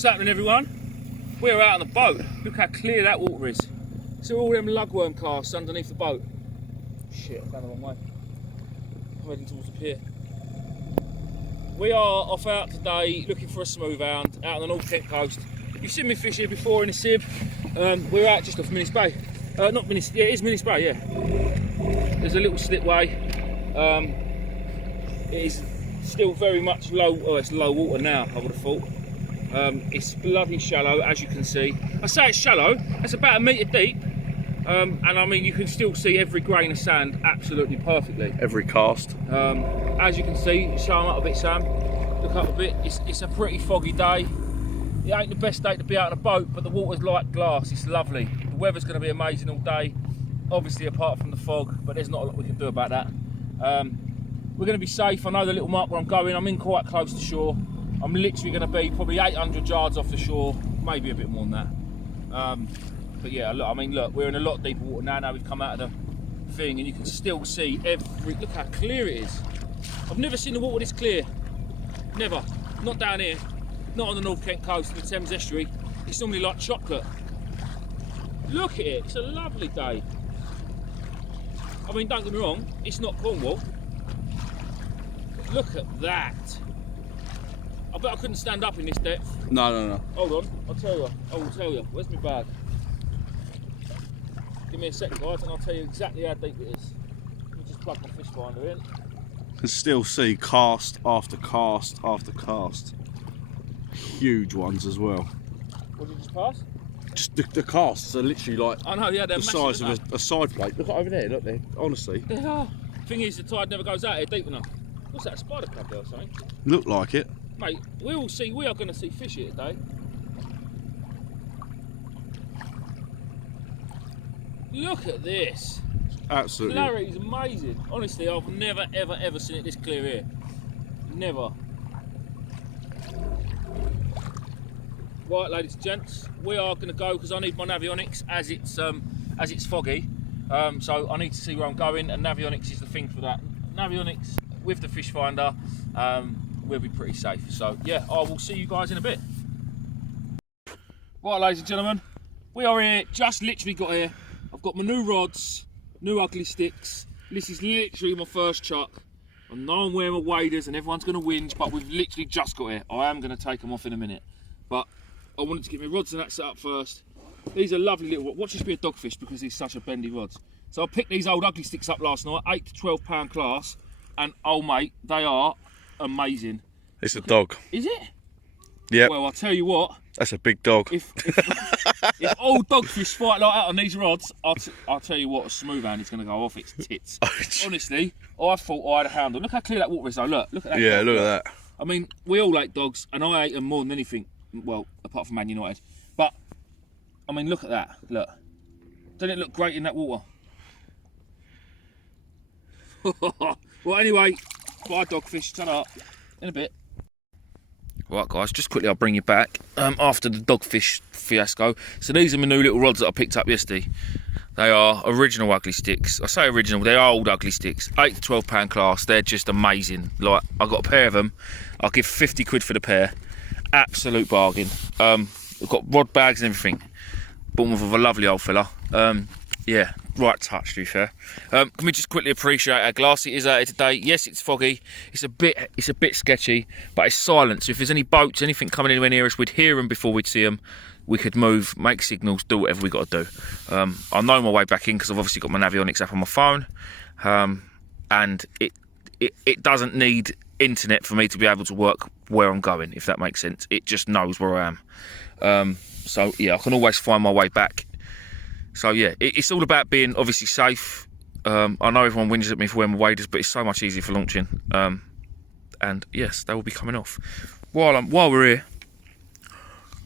What's happening, everyone? We're out on the boat. Look how clear that water is. See all them lugworm casts underneath the boat. Shit, I've gone the wrong way. I'm heading towards the pier. We are off out today looking for a smooth hound out on the North Kent coast. You've seen me fish here before in a sib. We're out just off Minnis Bay. Not Minnis, yeah, it is Minnis Bay, yeah. There's a little slipway. It is still very much low, it's low water now, I would have thought. It's bloody shallow, as you can see. I say it's shallow, it's about 1 metre deep. And I mean, you can still see every grain of sand absolutely perfectly. Every cast. As you can see, show them up a bit, Sam. Look up a bit. It's a pretty foggy day. It ain't the best day to be out on a boat, but the water's like glass. It's lovely. The weather's going to be amazing all day. Obviously, apart from the fog, but there's not a lot we can do about that. We're going to be safe. I know the little mark where I'm going. I'm in quite close to shore. I'm literally going to be probably 800 yards off the shore, maybe a bit more than that. But yeah, look, I mean, look, we're in a lot deeper water now. Now we've come out of the thing, and you can still see every. Look how clear it is. I've never seen the water this clear. Never. Not down here. Not on the North Kent coast, the Thames estuary. It's normally like chocolate. Look at it. It's a lovely day. I mean, don't get me wrong. It's not Cornwall. But look at that. I bet I couldn't stand up in this depth. No. Hold on. I'll tell you. I will tell you. Where's my bag? Give me a second, guys, and I'll tell you exactly how deep it is. Let me just plug my fish finder in. You can still see cast after cast after cast. Huge ones as well. What did you just pass? Just the casts are literally like I know, yeah, they're the massive, size of a side plate. Look over there, look there. Honestly. They are. Thing is, the tide never goes out here deep enough. What's that, a spider crab there or something? Look like it. Mate, we are going to see fish here today. Look at this. Absolutely. Clarity's amazing. Honestly, I've never, ever seen it this clear here. Never. Right, ladies and gents, we are going to go because I need my navionics as it's foggy. So I need to see where I'm going, and navionics is the thing for that. Navionics with the fish finder, we'll be pretty safe. So yeah, I will see you guys in a bit. Right, ladies and gentlemen, we are here. Just literally got here. I've got my new rods, new ugly sticks. This is literally my first chuck. I know I'm wearing my waders and everyone's going to whinge, but we've literally just got here. I am going to take them off in a minute. But I wanted to get my rods and that set up first. These are lovely little, watch this be a dogfish because these such a bendy rods. So I picked these old ugly sticks up last night, 8 to 12 pound class, and oh mate, they are amazing. It's a dog. Is it? Yeah. Well, I'll tell you what. That's a big dog. If old dogfish fight like that on these rods, I'll tell you what, a smooth hound is going to go off its tits. Honestly, I thought I had a hound on. Look how clear that water is though, look at that. Yeah, dog. look at that. I mean, we all hate dogs, and I hate them more than anything, well, apart from Man United. But, I mean, look at that, look. Doesn't it look great in that water? Well, anyway, bye dogfish, shut up, in a bit. Right guys, just quickly I'll bring you back after the dogfish fiasco. So these are my new little rods that I picked up yesterday. They are original ugly sticks. I say original, they are old ugly sticks. 8 to 12 pound class, they're just amazing. Like, I got a pair of them. I'll give 50 quid for the pair. Absolute bargain. We've got rod bags and everything. Bought them with a lovely old fella. Yeah, right touch to be fair. Can we just quickly appreciate how glassy it is out here today? Yes, it's foggy. It's a bit sketchy, but it's silent. So if there's any boats, anything coming anywhere near us, we'd hear them before we'd see them. We could move, make signals, do whatever we got to do. I know my way back in because I've obviously got my navionics app on my phone, and it doesn't need internet for me to be able to work where I'm going, if that makes sense. It just knows where I am. So yeah, I can always find my way back. So yeah, it's all about being obviously safe. I know everyone whinges at me for wearing my waders, but it's so much easier for launching. And yes, they will be coming off. While we're here,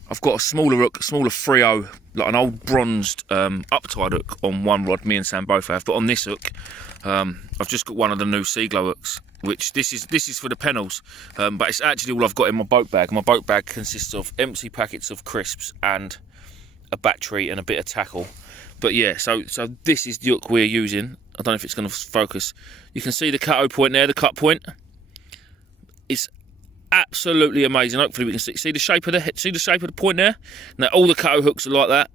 I've got a smaller hook, smaller 3.0, like an old bronzed uptide hook on one rod. Me and Sam both have, but on this hook, I've just got one of the new Seaglow hooks, which this is for the pennels, but it's actually all I've got in my boat bag. My boat bag consists of empty packets of crisps and a battery and a bit of tackle. But yeah, so this is the hook we're using. I don't know if it's going to focus. You can see the cut point there, the cut point. It's absolutely amazing. Hopefully we can see the shape of the point there. Now all the cut hooks are like that.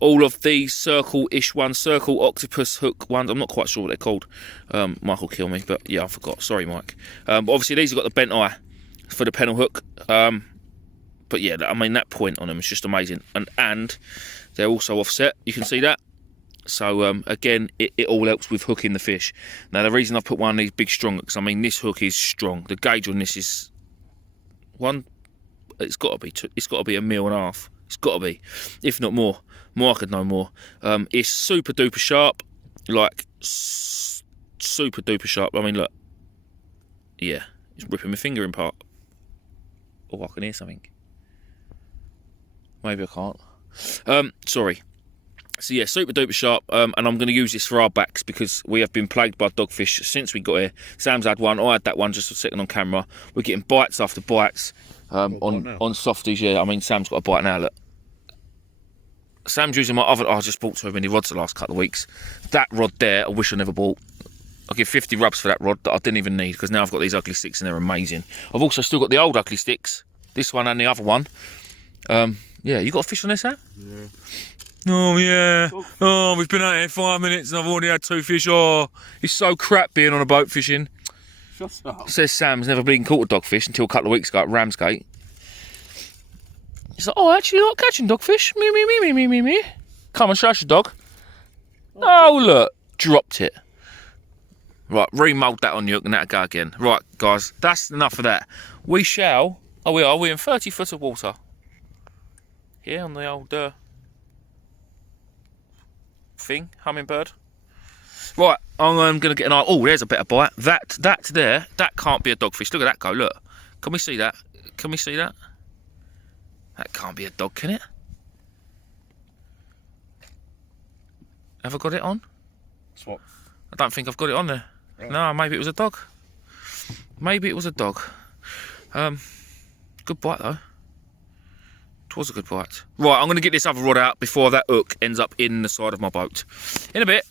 All of these circle-ish ones, circle octopus hook ones, I'm not quite sure what they're called. Mike will kill me, but yeah, I forgot. Sorry, Mike. But obviously these have got the bent eye for the pennel hook. But yeah, I mean, that point on them is just amazing. And they're also offset, you can see that. So again, it all helps with hooking the fish. Now the reason I put one of these big strong hooks, I mean, this hook is strong. The gauge on this is it's got to be 1.5 mil. It's got to be, if not more. More I could know more. It's super duper sharp, like super duper sharp. I mean, look, yeah, it's ripping my finger in part. Oh, I can hear something. Maybe I can't. Sorry. So yeah, super duper sharp, and I'm going to use this for our backs because we have been plagued by dogfish since we got here. Sam's had one, I had that one just a second on camera. We're getting bites after bites on softies. Yeah, I mean, Sam's got a bite now. Look, Sam's using my other. I just bought so many rods the last couple of weeks. That rod there, I wish I never bought. I'll give 50 rubs for that rod that I didn't even need because now I've got these ugly sticks and they're amazing. I've also still got the old ugly sticks, this one and the other one. Yeah, you got a fish on there, Sam? Yeah. Oh yeah. Oh, we've been out here 5 minutes and I've already had 2 fish. Oh, it's so crap being on a boat fishing. Shut up. Says Sam's never been caught a dogfish until a couple of weeks ago at Ramsgate. He's like, oh, I actually like catching dogfish. Me. Come and show us your dog. Oh, look, dropped it. Right, remould that on you and that'll go again. Right, guys, that's enough of that. We shall. Oh, we are. We're in 30 foot of water. Yeah, on the old thing, hummingbird. Right, I'm going to get an eye. Oh, there's a better bite. That there, that can't be a dogfish. Look at that go. Look, can we see that? Can we see that? That can't be a dog, can it? Have I got it on? Swap. I don't think I've got it on there. Right. No, maybe it was a dog. Maybe it was a dog. Good bite though. It was a good bite. Right, I'm going to get this other rod out before that hook ends up in the side of my boat. In a bit.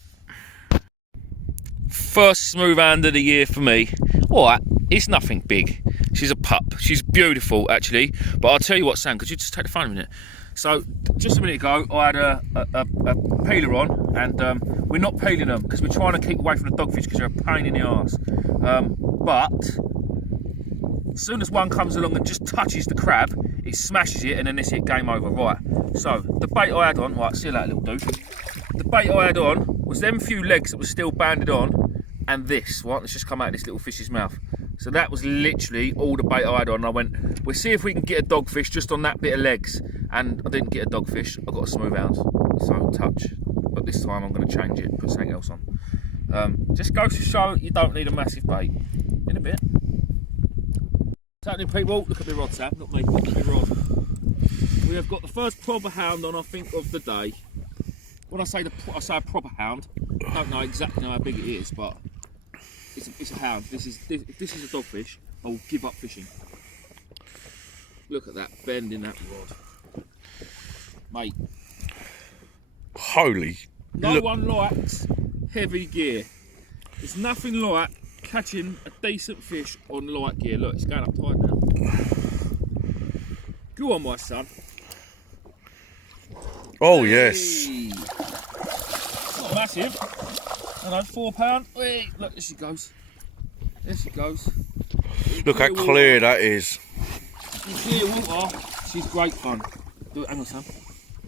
First smooth hand of the year for me. Alright, it's nothing big. She's a pup. She's beautiful, actually. But I'll tell you what, Sam, could you just take the phone a minute? So, just a minute ago, I had a peeler on, and we're not peeling them because we're trying to keep away from the dogfish because they're a pain in the arse. But as soon as one comes along and just touches the crab, it smashes it, and then that's it, game over. Right. So, the bait I had on, right, see you later, little dude. The bait I had on was them few legs that were still banded on, and this, right, that's just come out of this little fish's mouth. So that was literally all the bait I had on. I went, we'll see if we can get a dogfish just on that bit of legs. And I didn't get a dogfish, I got a smooth hound. So touch. But this time I'm going to change it, put something else on. Just goes to show you don't need a massive bait. In a bit. What's happening, people? Look at the rod, Sam, not me, look at the rod. We have got the first proper hound on, I think, of the day. When I say a proper hound, I don't know exactly how big it is, but it's a hound. If this is a dogfish, I'll give up fishing. Look at that bend in that rod, mate. Holy! No one likes heavy gear. There's nothing like catching a decent fish on light gear. Look, it's going up tight now. Go on, my son. Oh hey. Yes. It's not massive. I know, £4. Wait, look, there she goes. There she goes. Look how clear that is. In clear water, she's great fun. Do it, hang on, Sam.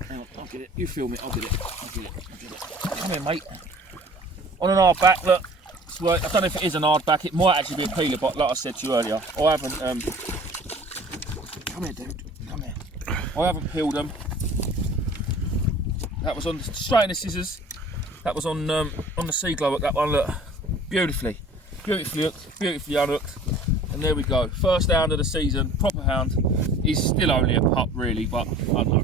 Hang on, I'll get it. You film it, I'll get it. Come here, mate. On an hard back, look. I don't know if it is an hard back. It might actually be a peeler, but like I said to you earlier, I haven't. Come here, dude. Come here. I haven't peeled them. That was on straight in the scissors. That was on the sea glow hook, that one, look. Beautifully hooked, beautifully unhooked. And there we go. First hound of the season, proper hound. He's still only a pup, really, but I don't know.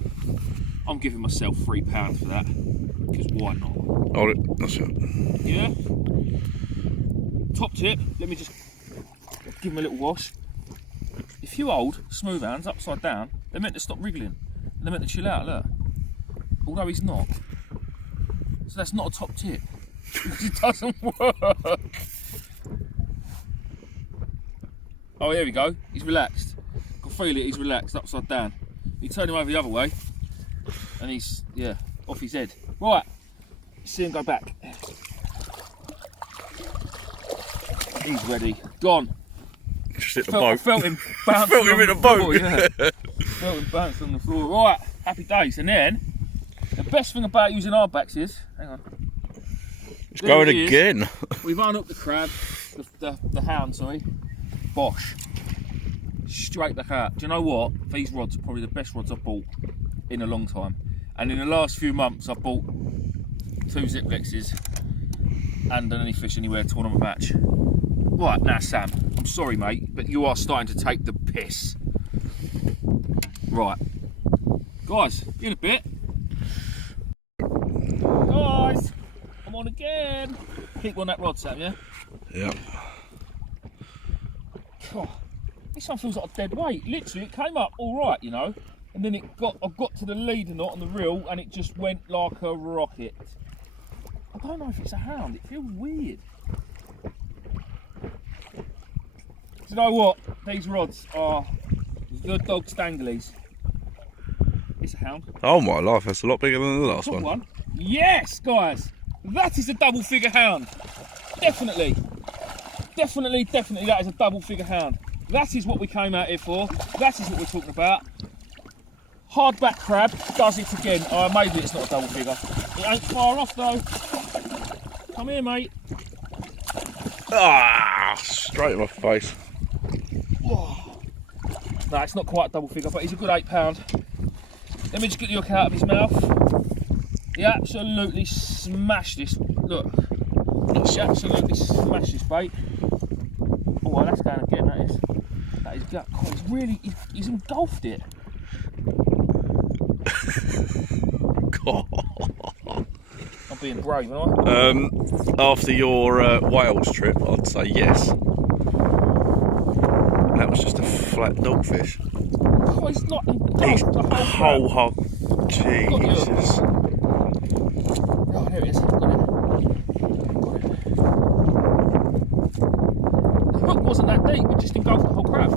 I'm giving myself £3 for that. Because why not? Hold it, that's it. Yeah? Top tip, let me just give him a little wash. If you hold smooth hounds upside down, they're meant to stop wriggling. And they're meant to chill out, look. Although he's not. So that's not a top tip. It doesn't work. Oh, here we go. He's relaxed. I can feel it. He's relaxed, upside down. You turn him over the other way, and he's, yeah, off his head. Right. See him go back. He's ready. Gone. Just hit the boat. Felt him bounce. Felt him in the boat. Yeah. Felt him bounce on the floor. Right. Happy days. And then the best thing about using hardbacks is, hang on. It's going again. We've unhooked the crab, the hound, sorry. Bosh. Straight the hat. Do you know what? These rods are probably the best rods I've bought in a long time. And in the last few months, I've bought 2 Ziplexes and an Any Fish Anywhere tournament match. Right, now Sam, I'm sorry mate, but you are starting to take the piss. Right. Guys, in a bit. Guys, I'm on again. Keep on that rod, Sam, yeah? Yeah. God, this one feels like a dead weight. Literally, it came up all right, you know, and then I got to the leader knot on the reel, and it just went like a rocket. I don't know if it's a hound. It feels weird. Do you know what? These rods are the dog stanglies. It's a hound. Oh my life, that's a lot bigger than the last Top one. Yes, guys, that is a double figure hound. Definitely, that is a double figure hound. That is what we came out here for. That is what we're talking about. Hardback crab does it again. Oh, maybe it's not a double figure. It ain't far off though. Come here, mate. Ah, straight in my face. No, it's not quite a double figure, but he's a good £8. Let me just get the hook out of his mouth. He absolutely smashed this. Look, he absolutely smashed this bait. Oh, well, that's going again. That is gut. God, he's engulfed it. God. I'm being brave, aren't I? After your Wales trip, I'd say yes. That was just a flat dogfish. Oh, he's not He's engulfed the whole whole Jesus. Oh, there it is. Got it. The hook wasn't that deep, it just engulfed the whole crab.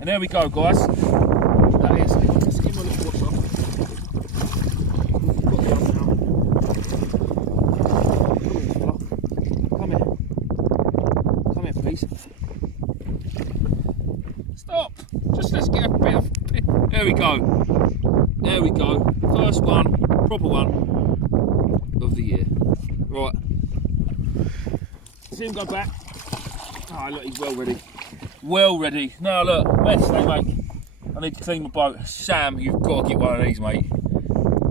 And there we go, guys. That is. Let's give him a little watch off. Got the other now. Come here. Come here, please. Stop! Just let's get a bit of. There we go. There we go. First one, proper one of the year. Right. See him go back. Oh, look, he's well ready. Well ready. Now look, best day, mate. I need to clean my boat. Sam, you've got to get one of these, mate.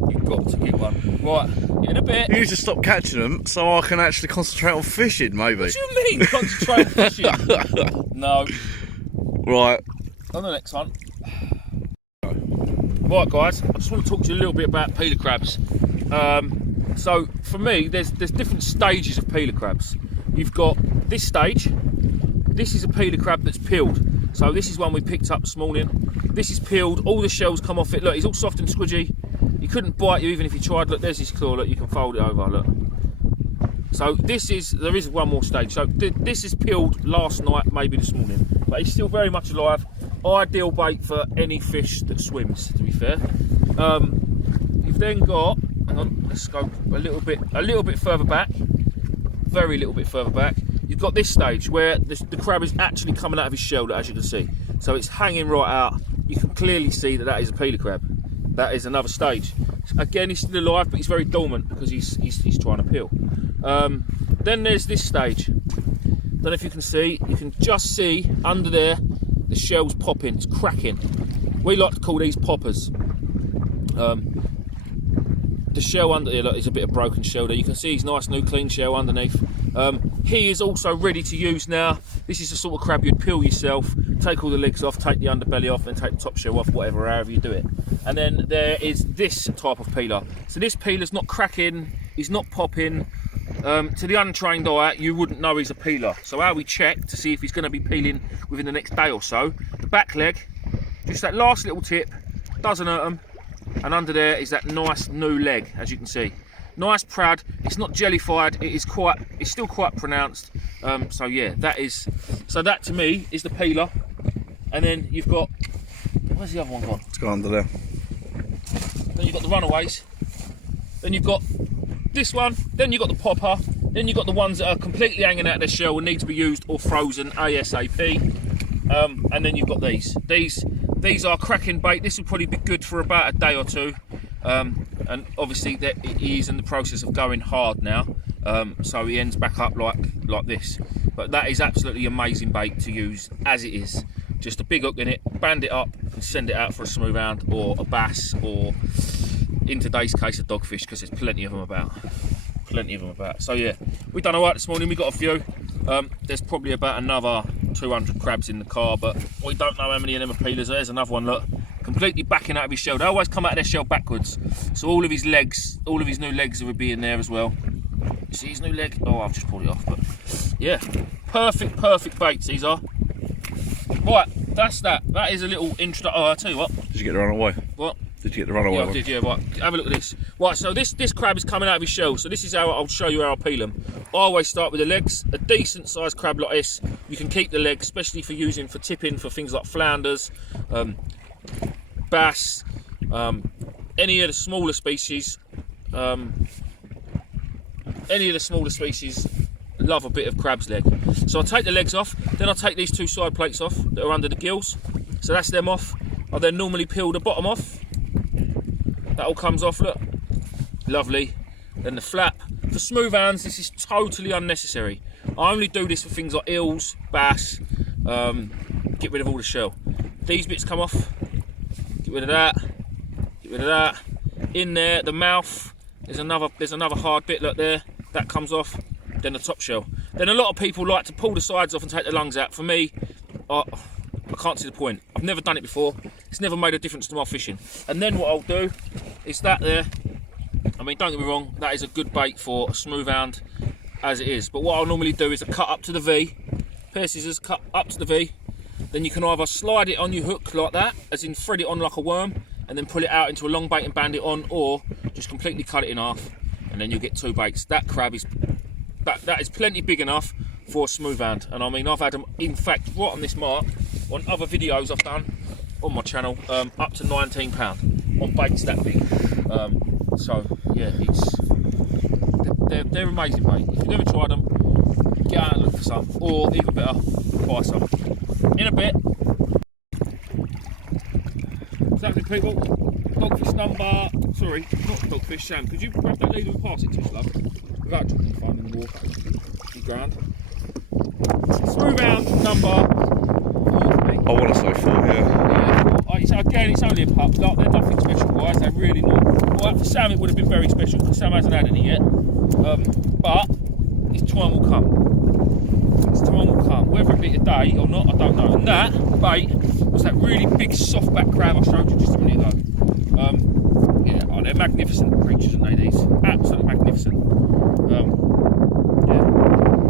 You've got to get one. Right, in a bit. You need to stop catching them so I can actually concentrate on fishing, maybe. What do you mean, concentrate on fishing? No. Right. On the next one. Right, guys, I just want to talk to you a little bit about peeler crabs. So, for me, there's different stages of peeler crabs. You've got this stage. This is a peeler crab that's peeled. So this is one we picked up this morning. This is peeled, all the shells come off it. Look, he's all soft and squidgy. He couldn't bite you even if you tried. Look, there's his claw. Look, you can fold it over, look. So there is one more stage. So this is peeled last night, maybe this morning. But he's still very much alive. Ideal bait for any fish that swims, to be fair. You've then got, hang on, let's go a little bit further back. Very little bit further back. You've got this stage where the crab is actually coming out of his shell, as you can see. So it's hanging right out. You can clearly see that is a peeler crab. That is another stage. Again, he's still alive, but he's very dormant because he's trying to peel. Then there's this stage. Don't know if you can see. You can just see under there the shell's popping. It's cracking. We like to call these poppers. The shell under there, look, is a bit of broken shell there. You can see his nice new clean shell underneath. He is also ready to use now. This is the sort of crab you'd peel yourself, take all the legs off, take the underbelly off, and take the top shell off, whatever, however you do it. And then there is this type of peeler. So this peeler's not cracking, he's not popping. To the untrained eye, you wouldn't know he's a peeler. So how we check to see if he's going to be peeling within the next day or so, the back leg, just that last little tip, doesn't hurt them. And under there is that nice new leg, as you can see. nice proud. It's not jellified. It's still quite pronounced. So yeah, that to me is the peeler. And then you've got, where's the other one gone? It's gone under there. Then you've got the runaways. Then you've got this one. Then you've got the popper. Then you've got the ones that are completely hanging out of their shell and need to be used or frozen ASAP. And then you've got these. These are cracking bait. This will probably be good for about a day or two. And obviously that it is in the process of going hard now. So he ends back up like this. But that is absolutely amazing bait to use as it is. Just a big hook in it, band it up and send it out for a smooth hound or a bass, or in today's case a dogfish, because there's plenty of them about. So yeah, we've done alright this morning. We got a few. There's probably about another 200 crabs in the car, but we don't know how many of them are peelers. There's another one, look, completely backing out of his shell. They always come out of their shell backwards, so all of his new legs would be in there as well. You see his new leg? Oh, I've just pulled it off, but yeah, perfect baits these are. Right, that's that. That is a little intro. Oh, I'll tell you what. Did you get the runaway? What? Did you get the runaway? Yeah, I one? did, yeah, right. Have a look at this. Right, so this crab is coming out of his shell. So this is how I'll show you how I peel them. I always start with the legs. A decent sized crab like this, you can keep the legs, especially for using for tipping for things like flounders, bass, any of the smaller species. Love a bit of crab's leg. So I'll take the legs off, then I'll take these two side plates off that are under the gills. So that's them off. I'll then normally peel the bottom off. That all comes off, look. Lovely. Then the flap. For smooth hounds, this is totally unnecessary. I only do this for things like eels, bass, get rid of all the shell. These bits come off. Get rid of that. Get rid of that. In there, the mouth, there's another hard bit, look there. That comes off. Then the top shell. Then a lot of people like to pull the sides off and take the lungs out. For me, I can't see the point. I've never done it before. It's never made a difference to my fishing. And then what I'll do is that there. I mean, don't get me wrong, that is a good bait for a smooth hound as it is. But what I'll normally do is a cut up to the V, pair of scissors, cut up to the V. Then you can either slide it on your hook like that, as in thread it on like a worm, and then pull it out into a long bait and band it on, or just completely cut it in half, and then you'll get two baits. That crab is that is plenty big enough for a smooth hound. And I mean, I've had them, in fact, right on this mark, on other videos I've done on my channel, up to £19 on baits that big. So yeah, they're amazing, mate. If you've never tried them, get out and look for some, or even better, buy some. In a bit. What's happening, people? Dogfish number, sorry, not dogfish, Sam, could you grab that leader and pass it to us, love? Without dropping the phone in the water, be grand. Smooth hound number 4. I want to say 4, yeah. Again, it's only a pup. Like, they're nothing special, guys. They're really not. Well, for Sam, it would have been very special because Sam hasn't had any yet. But his time will come. His time will come. Whether it be today or not, I don't know. And that bait was that really big softback crab I showed you just a minute ago. Yeah, they're magnificent creatures, aren't they? These absolutely magnificent. Yeah,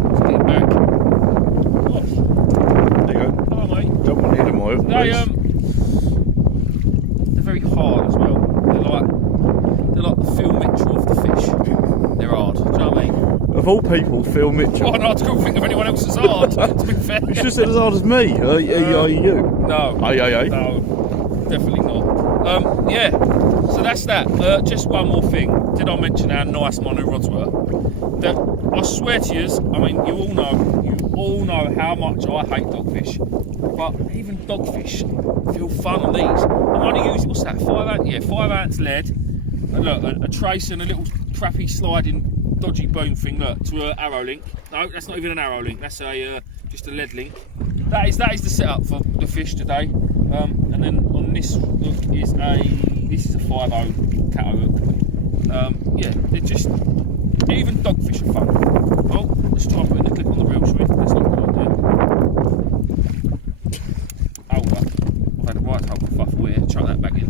let's get it back. Oh. There you go. Hello, mate. Don't want to need them oil, please. They're very hard as well. They're like the Phil Mitchell of the fish. They're hard. Do you know what I mean? Of all people, Phil Mitchell. Oh no, I couldn't think of anyone else as hard. To be fair. You should have said as hard as me. Are you? No. Aye. No, definitely not. Yeah. So that's that. Just one more thing. Did I mention how nice my new rods were? That I swear to you, I mean, you all know how much I hate dogfish. But even dogfish feel fun on these. I'm only using, what's that, 5 ounce? Yeah, 5 ounce lead. And look, a trace and a little crappy sliding dodgy boom thing, look, to an arrow link. No, that's not even an arrow link, that's just a lead link. That is the setup for the fish today. And then on this hook is a 5.0 cat hook. Yeah, they're just, even dogfish are fun. Oh, let's try putting the clip on the reel, shall we? That's not a good idea. Hold up. I've had a right hold of fuffle here. Chuck that back in.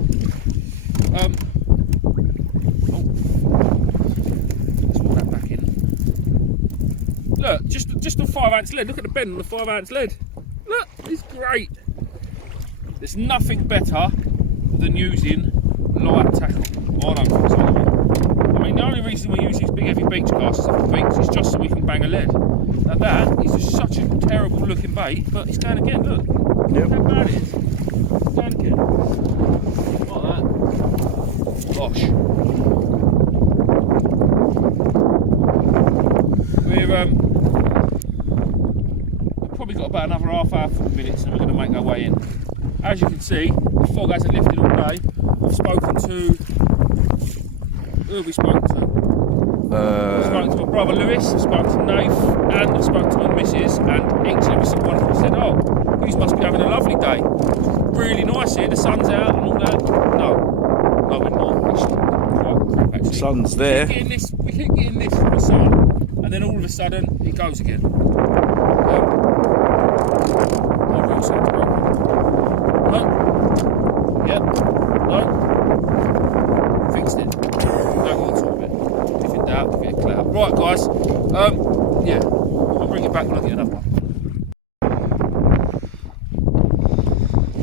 Let's put that back in. Look, just a 5 ounce lead. Look at the bend on the 5 ounce lead. Look, it's great. There's nothing better than using light tackle. I don't think so. I mean, the only reason we use these big heavy beach casters off the beach is just so we can bang a lead. Now that is just such a terrible looking bait, but it's going again, look. Yep. Look how bad it is. It's going again. Like that. Gosh. We've probably got about another half hour, 40 minutes, and we're going to make our way in. As you can see, the fog hasn't lifted all day. I've spoken to... Who have we spoken to? I've spoken to my brother Lewis, I've spoken to Nath, and I've spoken to my missus, and each and every single one of them said, oh, you must be having a lovely day. Really nice here, the sun's out and all that. No, we're not. It's quite crap, actually. The sun's there. We keep getting this from the sun, and then all of a sudden, it goes again. No. Yep. No. Fixed it. No more to it. If in doubt, give it a clout. Right, guys. Yeah. I'll bring it back when I get another one.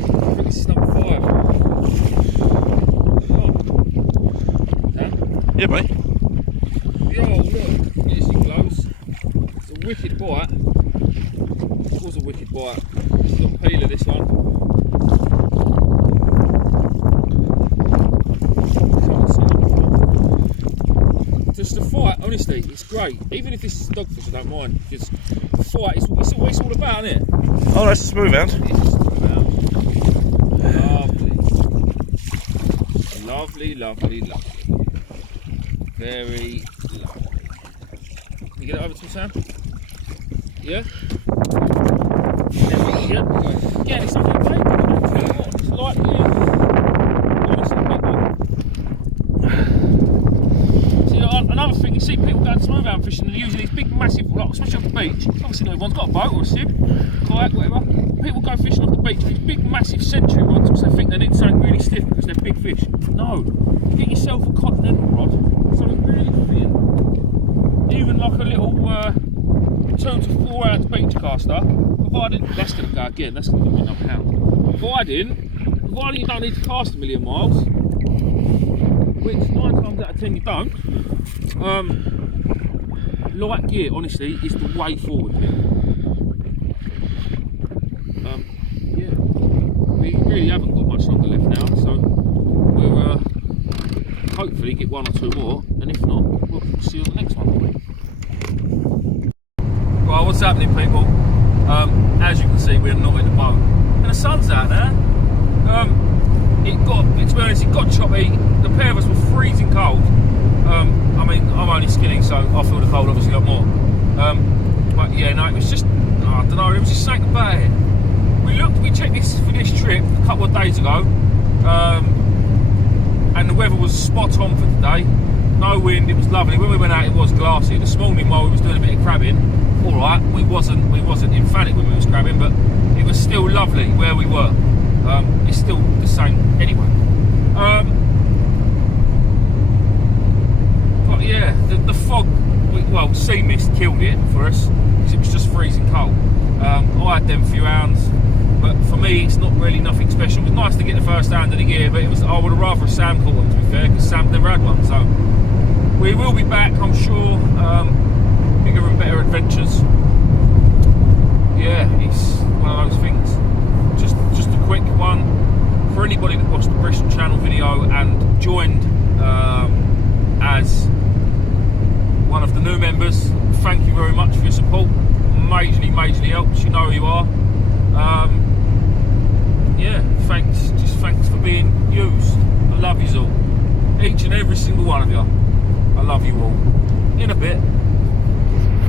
I think this is number 5. Oh. Dan? Yeah, mate. Yo, look. Here's your close. It's a wicked bite. It was a wicked bite. It's got a peeler, this one. Just the fight, honestly, it's great. Even if this is dogfish, I don't mind, because the fight is what it's all about, isn't it? Oh, that's a smooth hound. It is just all about. Lovely. Lovely. Very lovely. Can you get it over to Sam? Yeah? Yeah. Again, it's something great. It's like, honestly, another thing, you see people going smooth hound fishing and using these big massive, like, especially off the beach, obviously not everyone's got a boat or a sieve, kayak, whatever. People go fishing off the beach, these big massive century rods because they think they need something really stiff because they're big fish. No, get yourself a continental rod, something really thin, even like a little 2 to 4 ounce beach caster, providing, that's going to go again, that's going to give me another hound. Providing you don't need to cast a million miles, which 9 times out of 10 you don't. Light gear, honestly, is the way forward here. Yeah, we really haven't got much longer left now, so we'll hopefully get 1 or 2 more, and if not, we'll see you on the next one. Right, what's happening, people? As you can see, we're not in the boat, and the sun's out there. To be honest, it got choppy. The pair of us were freezing cold. I mean, I'm only skinny, so I feel the cold obviously a lot more. But yeah, no, it was just, I don't know, it was just something about it. We checked this for this trip a couple of days ago, and the weather was spot on for today. No wind, it was lovely. When we went out, it was glassy. This morning, while we was doing a bit of crabbing, all right, we wasn't emphatic when we was crabbing, but it was still lovely where we were. It's still the same anyway. But yeah, the fog, well, sea mist killed it for us because it was just freezing cold. I had them few hounds, but for me, it's not really nothing special. It was nice to get the first hound of the year, but I would have rather Sam caught them, to be fair, because Sam never had one. So we will be back, I'm sure. Bigger and better adventures. Yeah, it's one of those things. Just a quick one for anybody that watched the Bristol Channel video and joined as one of the new members. Thank you very much for your support. Majorly helps. You know who you are. Yeah, thanks. Just thanks for being used. I love you all, each and every single one of you. I love you all. In a bit.